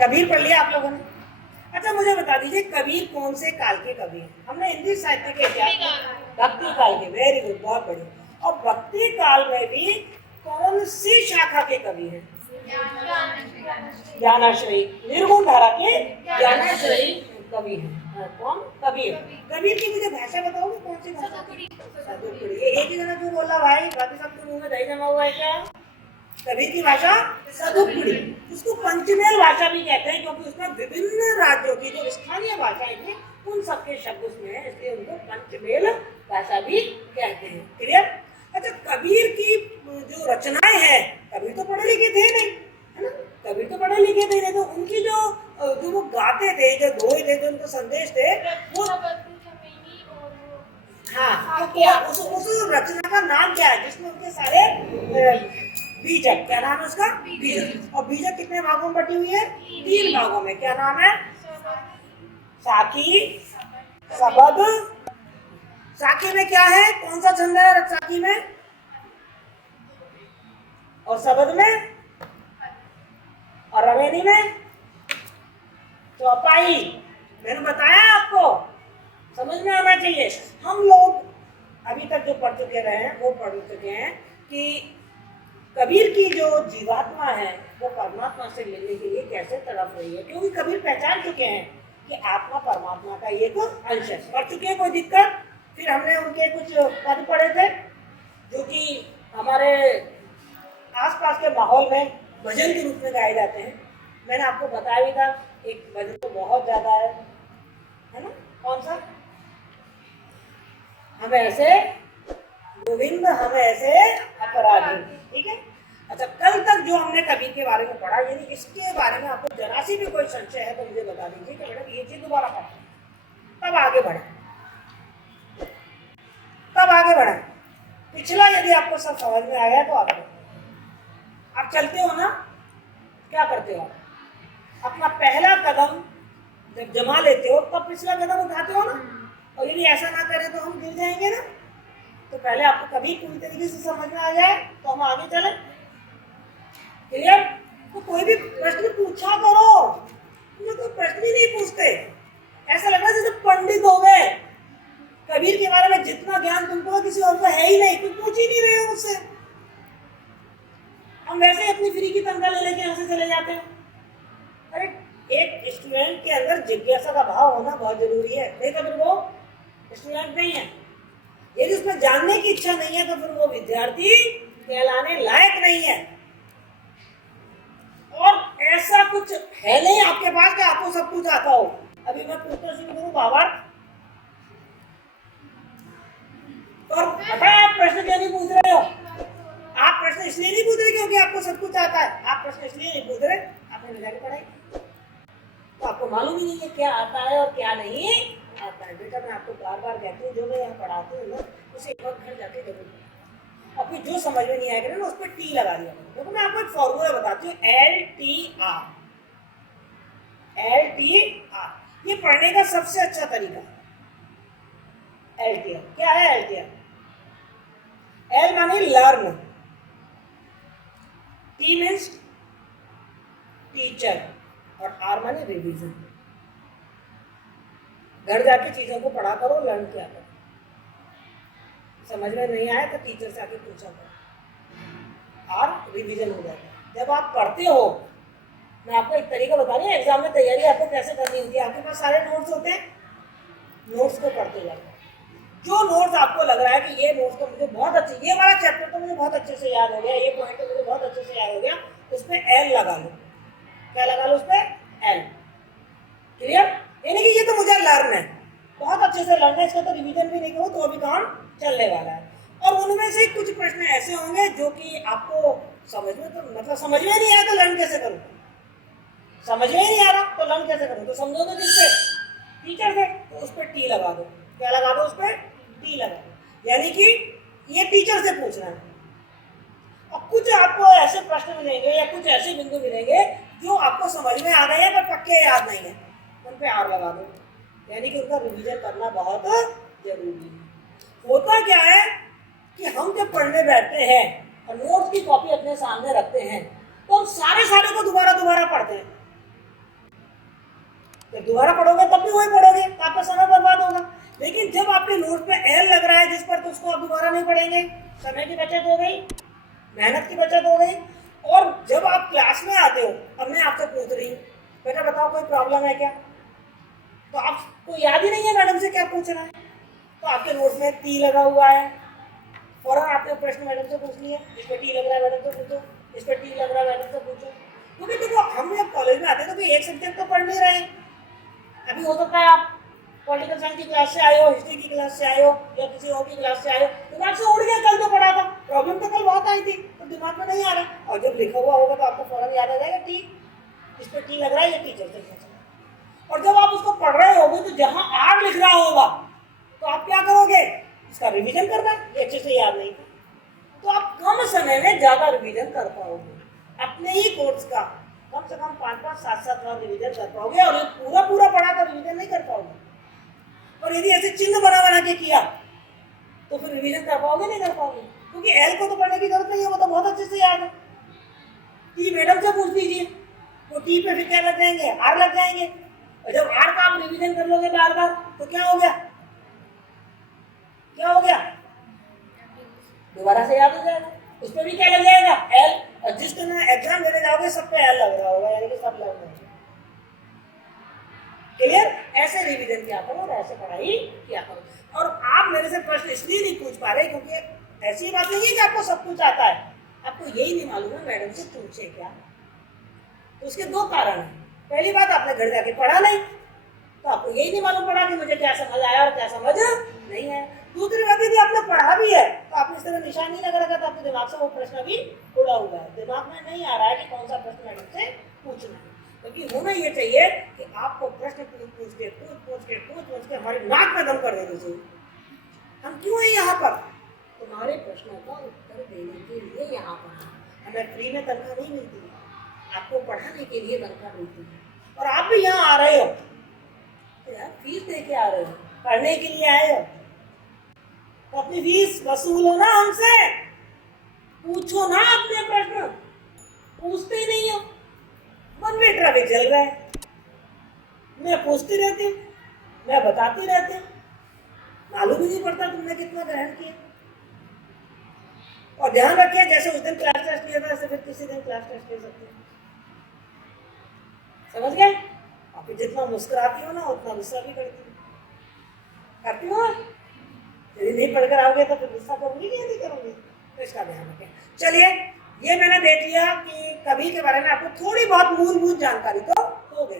कबीर पढ़ लिया आप लोगों ने? अच्छा मुझे बता दीजिए कबीर कौन से काल के कवि हैं? हमने हिंदी साहित्य के इतिहास में भक्ति काल के, वेरी गुड, बहुत बढ़िया। और भक्ति काल में भी कौन सी शाखा के कवि हैं? ज्ञानाश्रयी, निर्गुण धारा के ज्ञानाश्रयी कवि हैं। कौन? कबीर। कबीर की मुझे भाषा बताओगे कौन सी भाषा? सदुपड़ी। एक ही जना जो बोला भाई, बाकी सबके मुंह में दही जमा हुआ है क्या? कबीर की भाषा सदुपड़ी। उसको पंचमेल भाषा भी कहते हैं क्योंकि उसमें विभिन्न राज्यों की जो स्थानीय भाषाएं थी उन सबके शब्द उसमें है, इसलिए उनको पंचमेल भाषा भी कहते हैं। क्लियर? अच्छा कबीर की जो रचनाएं हैं, कबीर तो पढ़े लिखे थे नहीं, है ना? कबीर तो पढ़े लिखे थे नहीं, तो उनकी जो वो गाते थे, जो दोहे थे, जो उनके संदेश थे, वो हाँ, तो उस रचना का नाम क्या है जिसमें उनके सारे बीजक, क्या नाम है उसका? बीजक। और बीजक कितने भागों में बटी हुई है? 3 भागों में। क्या नाम है? साकी, सबद। साकी में क्या है? कौन सा छंद है साकी में? और सबद में? और रवेनी में? चौपाई। मैंने बताया आपको, समझ में आना चाहिए। हम लोग अभी तक जो पढ़ चुके रहे हैं वो पढ़ चुके हैं कि कबीर की जो जीवात्मा है वो परमात्मा से मिलने के लिए कैसे तड़प रही है, क्योंकि कबीर पहचान चुके हैं कि आत्मा परमात्मा का एक अंश है। पढ़ चुके हैं, कोई दिक्कत? फिर हमने उनके कुछ पद पढ़े थे जो कि हमारे आसपास के माहौल में भजन के रूप में गाए जाते हैं। मैंने आपको बताया भी था, एक भजन तो बहुत ज्यादा है ना? कौन सा? हम ऐसे गोविंद, हम ऐसे अपराधी। ठीक है? अच्छा कल तक जो हमने कबीर के बारे में पढ़ा, यदि इसके बारे में आपको जरा सी भी कोई संशय है तो मुझे बता दीजिए कि मैडम ये चीज दोबारा पढ़ा, तब आगे बढ़े, तब आगे बढ़े। पिछला यदि आपको सब समझ में आया तो आगे आप चलते हो ना, क्या करते हो? अपना पहला कदम जब जमा लेते हो तब पिछला कदम उठाते हो ना। और यदि ऐसा ना करें तो हम गिर जाएंगे ना। तो पहले आपको कभी पूरी तरीके से समझ में आ जाए तो हम आगे चले। क्लियर? तो कोई भी प्रश्न पूछा करो, मुझे कोई प्रश्न ही नहीं पूछते, ऐसा लग रहा है जैसे पंडित हो गए। कबीर के बारे में जितना ज्ञान तुमको किसी और को है ही नहीं, तुम पूछ ही नहीं रहे हो मुझसे। हम वैसे अपनी फ्री की तनख्वाह ले लेके यहाँ से चले जाते हैं। अरे एक स्टूडेंट के अंदर जिज्ञासा का भाव होना बहुत जरूरी है, नहीं तो फिर वो स्टूडेंट नहीं है। यदि उसमें जानने की इच्छा नहीं है तो फिर वो विद्यार्थी कहलाने लायक नहीं है। और ऐसा कुछ है नहीं आपके पास कि आपको सब कुछ आता हो। अभी मैं पूछना शुरू करूं भावार्थ, और पता है आप प्रश्न क्यों नहीं पूछ रहे हो? आप प्रश्न इसलिए नहीं पूछ रहे क्योंकि आपको सब कुछ आता है। आप प्रश्न इसलिए नहीं पूछ रहे, आपने निकाली पढ़ाई तो आपको मालूम ही नहीं है क्या आता है और क्या नहीं आता है। बेटा मैं आपको बार बार कहती हूँ, जो मैं यहाँ पढ़ाती हूँ ना उसे एक बार घर जाके जरूर और फिर जो समझ में नहीं आएगा ना उस पर टी लगा दिया। देखो मैं आपको एक फॉर्मूला बताती हूँ, LTR। LTR ये पढ़ने का सबसे अच्छा तरीका। LTR क्या है? LTR L माने लर्न, T मीन्स टीचर और R माने रिवीजन। घर जाके चीजों को पढ़ा करो, लर्न किया करो। समझ में नहीं आया तो टीचर से आके पूछा करो और रिवीजन हो जाता है। जब आप पढ़ते हो, मैं आपको एक तरीका बता रही हूँ, एग्जाम में तैयारी आपको कैसे करनी होती है। आपके पास सारे नोट्स होते हैं, नोट्स को पढ़ते जाओ। जो नोट्स आपको लग रहा है कि ये नोट्स तो मुझे बहुत अच्छे, ये वाला चैप्टर तो मुझे बहुत अच्छे से याद हो गया, ये पॉइंट तो मुझे बहुत अच्छे से याद हो गया, उसमें L लगा लो। क्या लगा लो उसमें? L। क्लियर? यानी कि ये तो मुझे लर्न है, बहुत अच्छे से लर्न है, इसका तो रिवीजन भी नहीं करो तो अभी काम चलने वाला है। और उनमें से कुछ प्रश्न ऐसे होंगे जो कि आपको समझ में तो मतलब समझ में नहीं आया तो लर्न कैसे करूँ? समझ में ही नहीं आ रहा तो लर्न कैसे करूँ? तो समझो तो किससे? टीचर से। तो उस पर टी लगा दो। क्या लगा दो? उस पर टी लगा दो। यानी कि ये टीचर से पूछना है। और कुछ आपको ऐसे प्रश्न मिलेंगे या कुछ ऐसे बिंदु मिलेंगे जो आपको समझ में आ गए हैं पर पक्के याद नहीं है, उन पे R लगा दो। यानी कि उनका रिवीजन करना बहुत जरूरी है। होता क्या है कि हम जब पढ़ने बैठते हैं और नोट्स की कॉपी अपने सामने रखते हैं तो हम सारे को दोबारा पढ़ते हैं। जब दोबारा पढ़ोगे तब भी वही पढ़ोगे तो आपका समय बर्बाद होगा। लेकिन जब आपके नोट पे एल लग रहा है जिस पर, तो उसको आप दोबारा नहीं पढ़ेंगे, समय की बचत हो गई, मेहनत की बचत हो गई। और जब आप क्लास में आते हो, अब मैं आपसे पूछ रही हूँ, बेटा बताओ कोई प्रॉब्लम है क्या, तो आपको याद ही नहीं है मैडम से क्या पूछना है, तो आपके नोट में टी लगा हुआ है, फौरन आपने प्रश्न मैडम से पूछ लिया, इस पर टी लग रहा है मैडम से पूछो, इस पर टी लग रहा है मैडम से पूछो। क्योंकि देखो हम जब कॉलेज में आते हैं तो कोई एक सब्जेक्ट तो पढ़ नहीं रहे हैं। अभी हो सकता है आप पॉलिटिकल साइंस की क्लास से आए हो, हिस्ट्री की क्लास से आए हो, या किसी और की क्लास से आए हो, दिमाग से उड़ गया कल जो पढ़ा था, प्रॉब्लम तो कल बहुत आई थी तो दिमाग में नहीं आ रहा, और जब लिखा हुआ होगा तो आपको फौरन याद आ जाएगा टी, इस पर टी लग रहा है, ये टीचर से पूछना। और जब आप उसको पढ़ रहे होगे तो जहां आग लिख रहा होगा तो आप क्या करोगे, इसका रिविजन करना, ये अच्छे से याद नहीं था, तो आप कम समय में ज्यादा रिविजन कर पाओगे। अपने ही कोर्स का कम से कम 5-5, 7-7 बार रिविजन कर पाओगे, और ये पूरा पूरा पढ़ा कर रिविजन नहीं कर पाओगे। और यदि ऐसे चिन्ह बना बना के किया तो फिर रिवीजन कर पाओगे नहीं कर पाओगे, क्योंकि एल को तो पढ़ने की जरूरत नहीं है, वो तो बहुत अच्छे से याद है। टी मैडम से पूछ लीजिए, वो टी पे फिर क्या लग जाएंगे, आर लग जाएंगे, और जब आर का आप रिवीजन कर लोगे बार बार तो क्या हो गया, क्या हो गया, दोबारा से याद हो जाएगा। उस पर भी क्या लग जाएगा, एल, और जिस दिन एग्जाम देने जाओगे सब पे एल लग रहा होगा, यानी कि सब लग रहा है। क्लियर? ऐसे रिवीजन किया करो और ऐसे पढ़ाई किया करो। और आप मेरे से प्रश्न इसलिए नहीं पूछ पा रहे क्योंकि ऐसी बात नहीं है कि आपको सब कुछ आता है, आपको यही नहीं मालूम है मैडम से पूछे क्या। तो उसके दो कारण हैं। पहली बात, आपने घर जाके पढ़ा नहीं, तो आपको यही नहीं मालूम पड़ा कि मुझे क्या समझ आया और क्या समझ नहीं है। दूसरी बात, यदि आपने पढ़ा भी है तो आपने इस तरह निशान नहीं लगा रखा, तो आपके दिमाग से वो प्रश्न भी उड़ा हुआ है, दिमाग में नहीं आ रहा है कि कौन सा प्रश्न मैडम से पूछना है। क्योंकि होना ये चाहिए कि आपको प्रश्न पूछ के हमारे नाक में दम कर देना चाहिए। हम क्यों हैं यहाँ पर, तुम्हारे प्रश्नों का उत्तर देने के लिए यहाँ पर। हमें फ्री में तनख्वाह नहीं मिलती है, आपको पढ़ाने के लिए तनख्वाह मिलती है। और आप भी यहाँ आ रहे हो तो यार फीस दे के आ रहे हो, पढ़ने के लिए आए हो, तो अपनी फीस वसूलो ना हमसे, पूछो ना अपने प्रश्न, पूछते ही नहीं हो। मन में ट्रैफिक चल रहा है, मैं पूछती रहती हूँ, मैं बताती रहती हूँ, मालूम ही नहीं पड़ता तुमने कितना ग्रहण किया। और ध्यान रखिए, जैसे उस दिन क्लास टेस्ट लिया था, ऐसे फिर किसी दिन क्लास टेस्ट ले सकते हैं। समझ गए? आप जितना मुस्कुराती हो ना उतना गुस्सा भी करती हो। यदि नहीं पढ़कर आओगे तो फिर गुस्सा करोगी कि नहीं करोगी, तो इसका ध्यान रखें। चलिए, ये मैंने देख लिया कि कवि के बारे में आपको थोड़ी बहुत मूलभूत जानकारी तो हो गई।